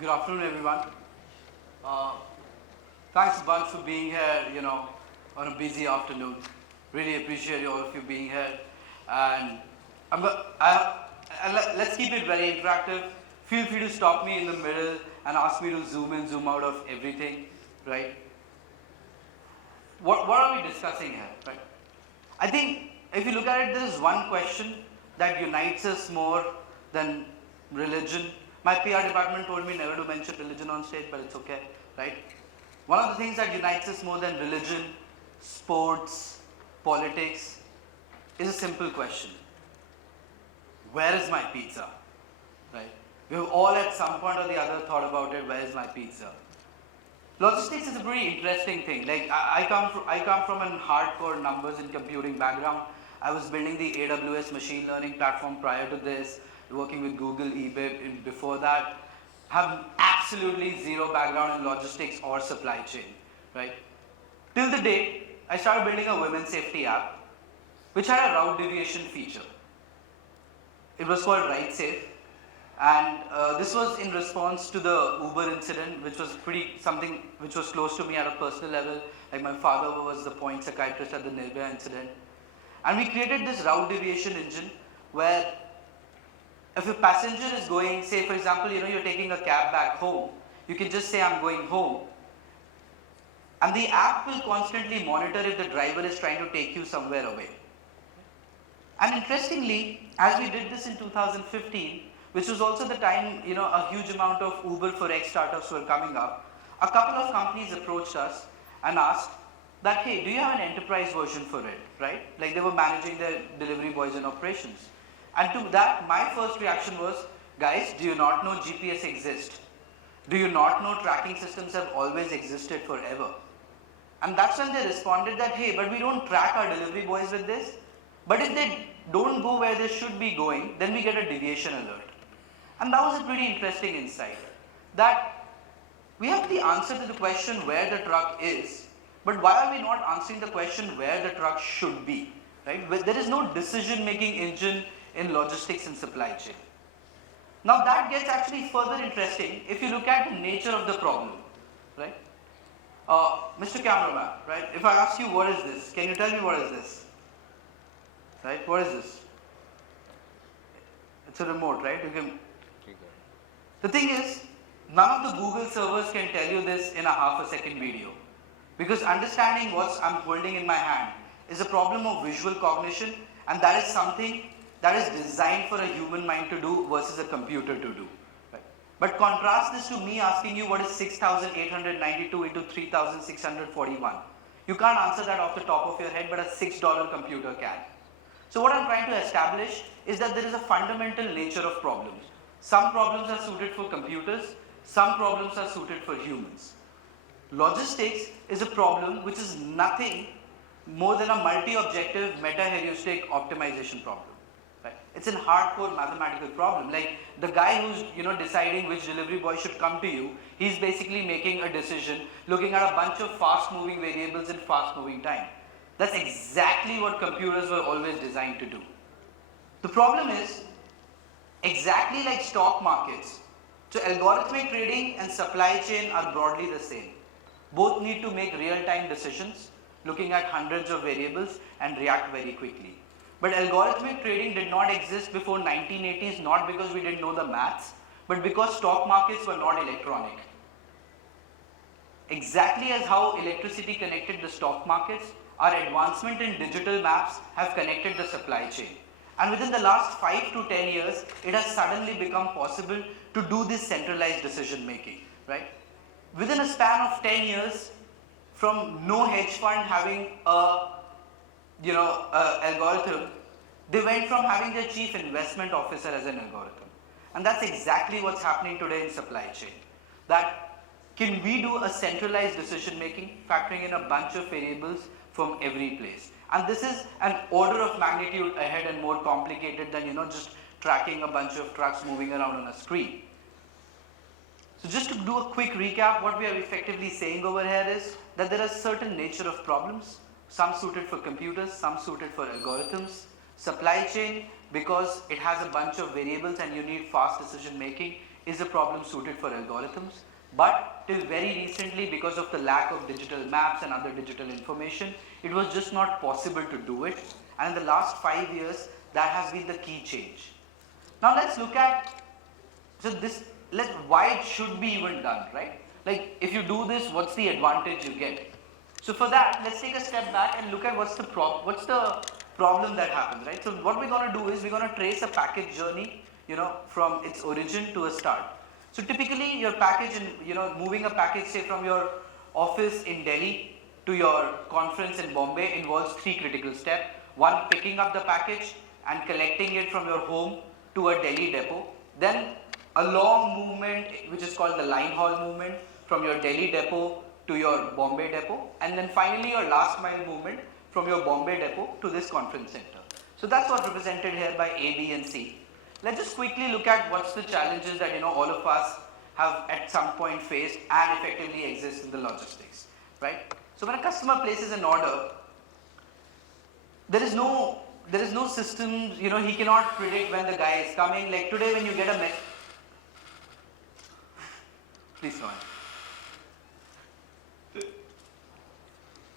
Good afternoon, everyone. Uh, Thanks a bunch for being here, on a busy afternoon. Really appreciate all of you being here. And let's keep it very interactive. Feel free to stop me in the middle and ask me to zoom in, zoom out of everything, right? What are we discussing here, right? I think if you look at it, there is one question that unites us more than religion. My PR department told me never to mention religion on stage, but it's okay, right? One of the things that unites us more than religion, sports, politics is a simple question. Where is my pizza? Right? We have all at some point or the other thought about it, where is my pizza? Logistics is a pretty interesting thing. Like I come from a hardcore numbers and computing background. I was building the AWS machine learning platform prior to this, working with Google, eBay before that. Have absolutely zero background in logistics or supply chain, right? Till the day I started building a women's safety app, which had a route deviation feature. It was called Ride Safe, and this was in response to the Uber incident, which was something which was close to me at a personal level. Like my father was the point psychiatrist at the Nirbhaya incident, and we created this route deviation engine where if a passenger is going, say for example, you're taking a cab back home, you can just say I'm going home, and the app will constantly monitor if the driver is trying to take you somewhere away. And interestingly, as we did this in 2015, which was also the time, a huge amount of Uber for X startups were coming up, a couple of companies approached us and asked that, hey, do you have an enterprise version for it, right? Like they were managing their delivery boys and operations. And to that, my first reaction was, guys, do you not know GPS exists? Do you not know tracking systems have always existed forever? And that's when they responded that, hey, but we don't track our delivery boys with this. But if they don't go where they should be going, then we get a deviation alert. And that was a pretty interesting insight. That we have the answer to the question where the truck is, but why are we not answering the question where the truck should be? Right? There is no decision-making engine in logistics and supply chain. Now that gets actually further interesting if you look at the nature of the problem, right? Mr. Cameraman, right? If I ask you what is this, can you tell me what is this? Right? What is this? It's a remote, right? The thing is, none of the Google servers can tell you this in a half a second video, because understanding what I'm holding in my hand is a problem of visual cognition, and that is something that is designed for a human mind to do versus a computer to do. Right? But contrast this to me asking you what is 6,892 into 3,641. You can't answer that off the top of your head, but a $6 computer can. So what I'm trying to establish is that there is a fundamental nature of problems. Some problems are suited for computers, some problems are suited for humans. Logistics is a problem which is nothing more than a multi-objective meta-heuristic optimization problem. Right? It's a hardcore mathematical problem. Like the guy who's deciding which delivery boy should come to you, he's basically making a decision looking at a bunch of fast-moving variables in fast-moving time. That's exactly what computers were always designed to do. The problem is, exactly like stock markets, so algorithmic trading and supply chain are broadly the same. Both need to make real-time decisions, looking at hundreds of variables and react very quickly. But algorithmic trading did not exist before 1980s, not because we didn't know the maths, but because stock markets were not electronic. Exactly as how electricity connected the stock markets, our advancement in digital maps have connected the supply chain. And within the last 5 to 10 years, it has suddenly become possible to do this centralized decision making, right? Within a span of 10 years, from no hedge fund having a algorithm, they went from having their chief investment officer as an algorithm. And that's exactly what's happening today in supply chain. That can we do a centralized decision making, factoring in a bunch of variables from every place. And this is an order of magnitude ahead and more complicated than just tracking a bunch of trucks moving around on a screen. So just to do a quick recap, what we are effectively saying over here is that there are certain nature of problems, some suited for computers, some suited for algorithms. Supply chain, because it has a bunch of variables and you need fast decision making, is a problem suited for algorithms. But till very recently, because of the lack of digital maps and other digital information, it was just not possible to do it. And in the last 5 years, that has been the key change. Now let's look at why it should be even done, right? Like if you do this, what's the advantage you get? So for that, let's take a step back and look at what's the problem that happens, right? So what we're going to do is we're going to trace a package journey, from its origin to a start. So typically your package, moving a package say from your office in Delhi to your conference in Bombay involves 3 critical steps. One, picking up the package and collecting it from your home to a Delhi depot. Then a long movement which is called the line haul movement from your Delhi depot to your Bombay depot. And then finally your last mile movement from your Bombay depot to this conference center. So that's what's represented here by A, B and C. Let's just quickly look at what's the challenges that all of us have at some point faced and effectively exist in the logistics, right? So when a customer places an order, there is no system, he cannot predict when the guy is coming. Like today when you get a please go on.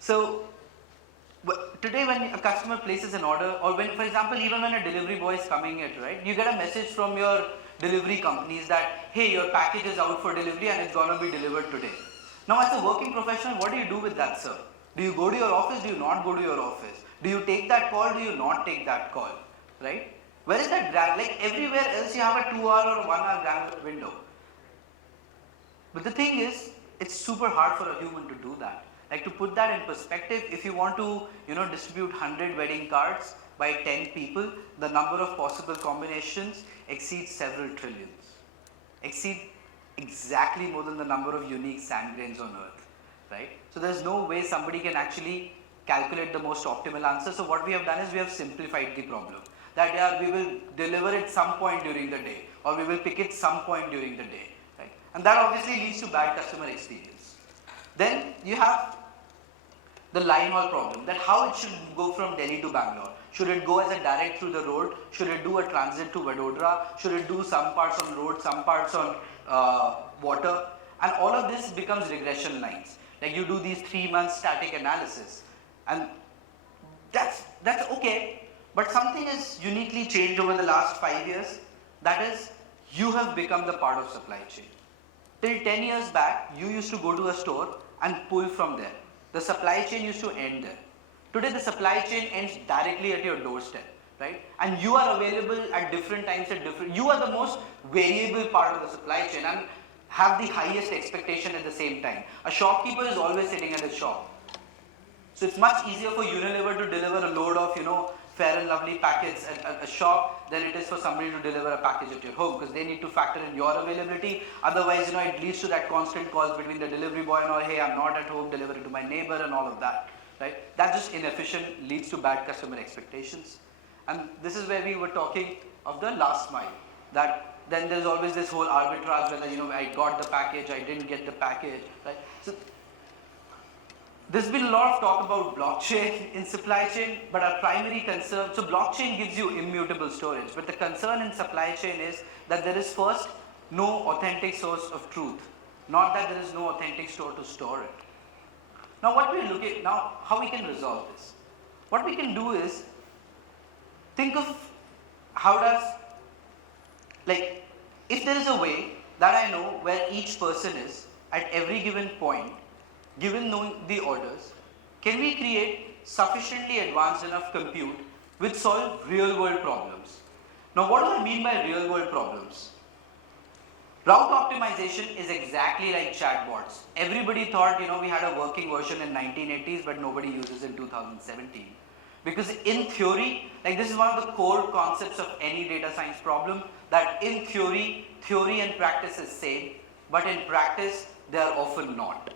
So today when a customer places an order, or when, for example, even when a delivery boy is coming in, right, you get a message from your delivery companies that, hey, your package is out for delivery and it's going to be delivered today. Now as a working professional, what do you do with that, sir? Do you go to your office? Do you not go to your office? Do you take that call? Do you not take that call? Right? Where is that like everywhere else you have a 2-hour or 1-hour granular window. But the thing is, it's super hard for a human to do that. Like to put that in perspective, if you want to, distribute 100 wedding cards by 10 people, the number of possible combinations exceeds several trillions. Exceed exactly more than the number of unique sand grains on earth, right? So there's no way somebody can actually calculate the most optimal answer. So what we have done is we have simplified the problem. That we will deliver it some point during the day, or we will pick it some point during the day, right? And that obviously leads to bad customer experience. Then you have the line haul problem, that how it should go from Delhi to Bangalore. Should it go as a direct through the road? Should it do a transit to Vadodara? Should it do some parts on road, some parts on water? And all of this becomes regression lines. Like you do these 3-month static analysis, and that's okay. But something has uniquely changed over the last 5 years. That is, you have become the part of supply chain. Till 10 years back, you used to go to a store and pull from there. The supply chain used to end there. Today the supply chain ends directly at your doorstep, right? And you are available at different times you are the most variable part of the supply chain and have the highest expectation at the same time. A shopkeeper is always sitting at the shop. So it's much easier for Unilever to deliver a load of, fair and lovely packets at a shop than it is for somebody to deliver a package at your home, because they need to factor in your availability. Otherwise, it leads to that constant calls between the delivery boy and hey, I'm not at home, deliver it to my neighbor and all of that, right? That's just inefficient, leads to bad customer expectations. And this is where we were talking of the last mile, that then there's always this whole arbitrage whether, I got the package, I didn't get the package, right? So there's been a lot of talk about blockchain in supply chain, but our primary concern, so blockchain gives you immutable storage, but the concern in supply chain is that there is first no authentic source of truth, not that there is no authentic store to store it. Now how we can resolve this? What we can do is think of if there is a way that I know where each person is at every given point, given knowing the orders, can we create sufficiently advanced enough compute which solve real world problems? Now what do I mean by real world problems? Route optimization is exactly like chatbots. Everybody thought, we had a working version in 1980s, but nobody uses it in 2017. Because in theory, this is one of the core concepts of any data science problem, that in theory and practice is same, but in practice, they are often not.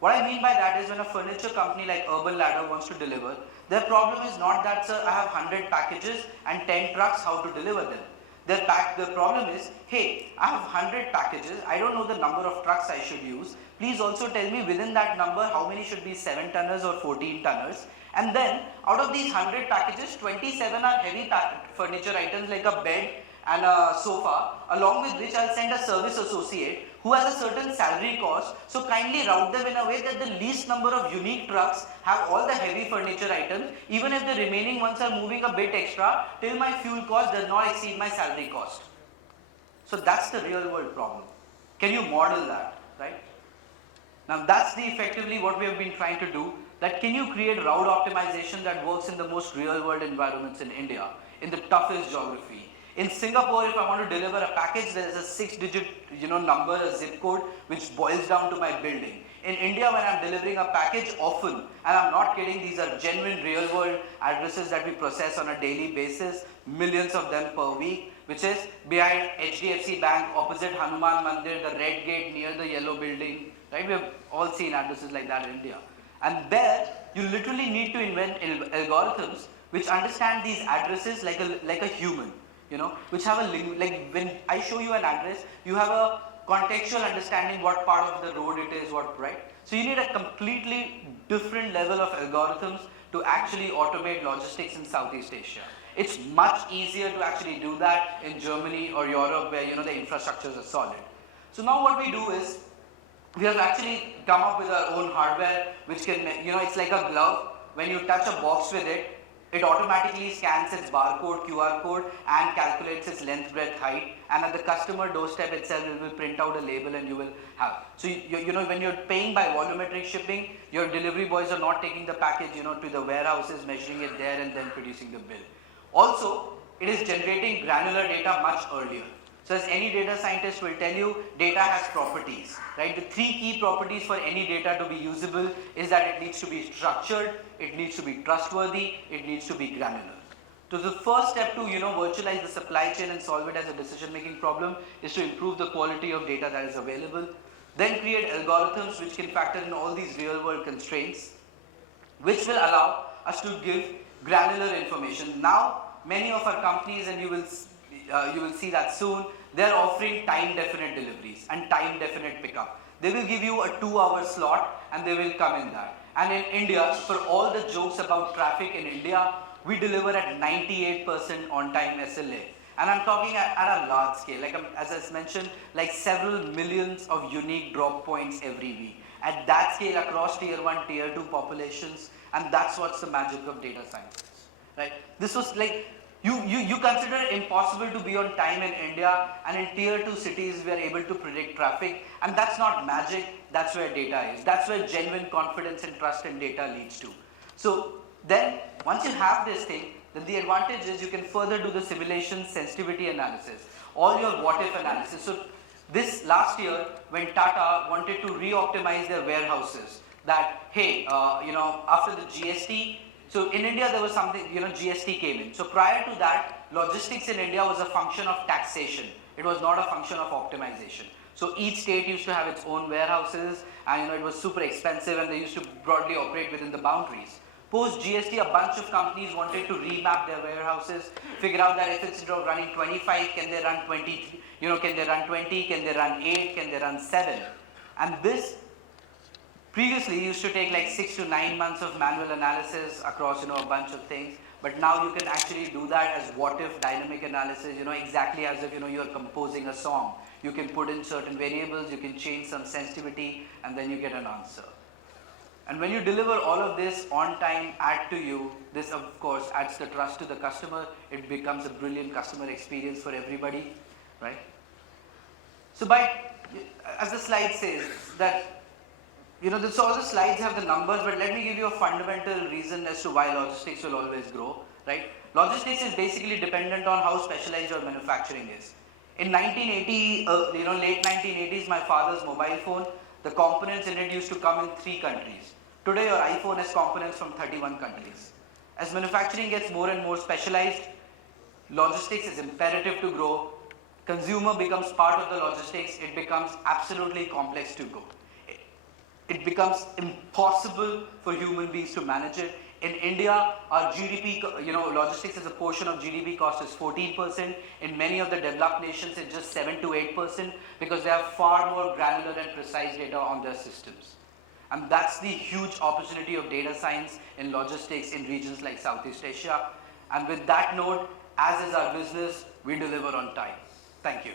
What I mean by that is when a furniture company like Urban Ladder wants to deliver, their problem is not that, sir, I have 100 packages and 10 trucks, how to deliver them. The problem is, hey, I have 100 packages, I don't know the number of trucks I should use. Please also tell me within that number how many should be 7-tonners or 14-tonners. And then out of these 100 packages, 27 are heavy furniture items like a bed and a sofa, along with which I'll send a service associate who has a certain salary cost. So kindly route them in a way that the least number of unique trucks have all the heavy furniture items, even if the remaining ones are moving a bit extra, till my fuel cost does not exceed my salary cost. So that's the real world problem. Can you model that, right? Now that's effectively what we have been trying to do, that can you create route optimization that works in the most real world environments in India, in the toughest geography. In Singapore, if I want to deliver a package, there is a 6-digit number, a zip code, which boils down to my building. In India, when I'm delivering a package often, and I'm not kidding, these are genuine real world addresses that we process on a daily basis, millions of them per week, which is behind HDFC Bank, opposite Hanuman Mandir, the red gate near the yellow building, right? We have all seen addresses like that in India. And there, you literally need to invent algorithms which understand these addresses like a human, which have a link. Like when I show you an address, you have a contextual understanding what part of the road it is, right? So you need a completely different level of algorithms to actually automate logistics in Southeast Asia. It's much easier to actually do that in Germany or Europe, where the infrastructures are solid. So now what we do is, we have actually come up with our own hardware which can, it's like a glove. When you touch a box with it, it automatically scans its barcode, QR code, and calculates its length, breadth, height, and at the customer doorstep itself, it will print out a label and you will have. So when you're paying by volumetric shipping, your delivery boys are not taking the package to the warehouses, measuring it there and then producing the bill. Also, it is generating granular data much earlier. So as any data scientist will tell you, data has properties, right? The 3 key properties for any data to be usable is that it needs to be structured, it needs to be trustworthy, it needs to be granular. So the first step to virtualize the supply chain and solve it as a decision-making problem is to improve the quality of data that is available. Then create algorithms which can factor in all these real-world constraints, which will allow us to give granular information. Now, many of our companies, and you will see that soon, they're offering time-definite deliveries and time-definite pickup. They will give you a 2-hour slot and they will come in that. And in India, for all the jokes about traffic in India, we deliver at 98% on-time SLA. And I'm talking at a large scale, like as I mentioned, like several millions of unique drop points every week. At that scale, across tier 1, tier 2 populations, and that's what's the magic of data science, right? This was like, you consider it impossible to be on time in India, and in tier 2 cities we are able to predict traffic, and that's not magic, that's where data is. That's where genuine confidence and trust in data leads to. So then, once you have this thing, then the advantage is you can further do the simulation sensitivity analysis, all your what if analysis. So this last year, when Tata wanted to re-optimize their warehouses, that hey, after the GST, so in India there was something, GST came in. So prior to that, logistics in India was a function of taxation. It was not a function of optimization. So each state used to have its own warehouses, and it was super expensive, and they used to broadly operate within the boundaries. Post GST, a bunch of companies wanted to remap their warehouses, figure out that if instead of running 25, can they run 20, can they run 20, can they run 8, can they run 7? And this previously used to take like 6 to 9 months of manual analysis across a bunch of things, but now you can actually do that as what if dynamic analysis, exactly as if you are composing a song. You can put in certain variables, you can change some sensitivity, and then you get an answer. And when you deliver all of this on time, add to you, this of course adds the trust to the customer. It becomes a brilliant customer experience for everybody, right? So as the slide says, that so all the slides have the numbers, but let me give you a fundamental reason as to why logistics will always grow, right? Logistics is basically dependent on how specialized your manufacturing is. In 1980, late 1980s, my father's mobile phone, the components in it used to come in 3 countries. Today, your iPhone has components from 31 countries. As manufacturing gets more and more specialized, logistics is imperative to grow. Consumer becomes part of the logistics. It becomes absolutely complex to go. It becomes impossible for human beings to manage it. In India, our GDP, logistics as a portion of GDP cost is 14%. In many of the developed nations, it's just 7 to 8% because they have far more granular and precise data on their systems. And that's the huge opportunity of data science in logistics in regions like Southeast Asia. And with that note, as is our business. We deliver on time. Thank you.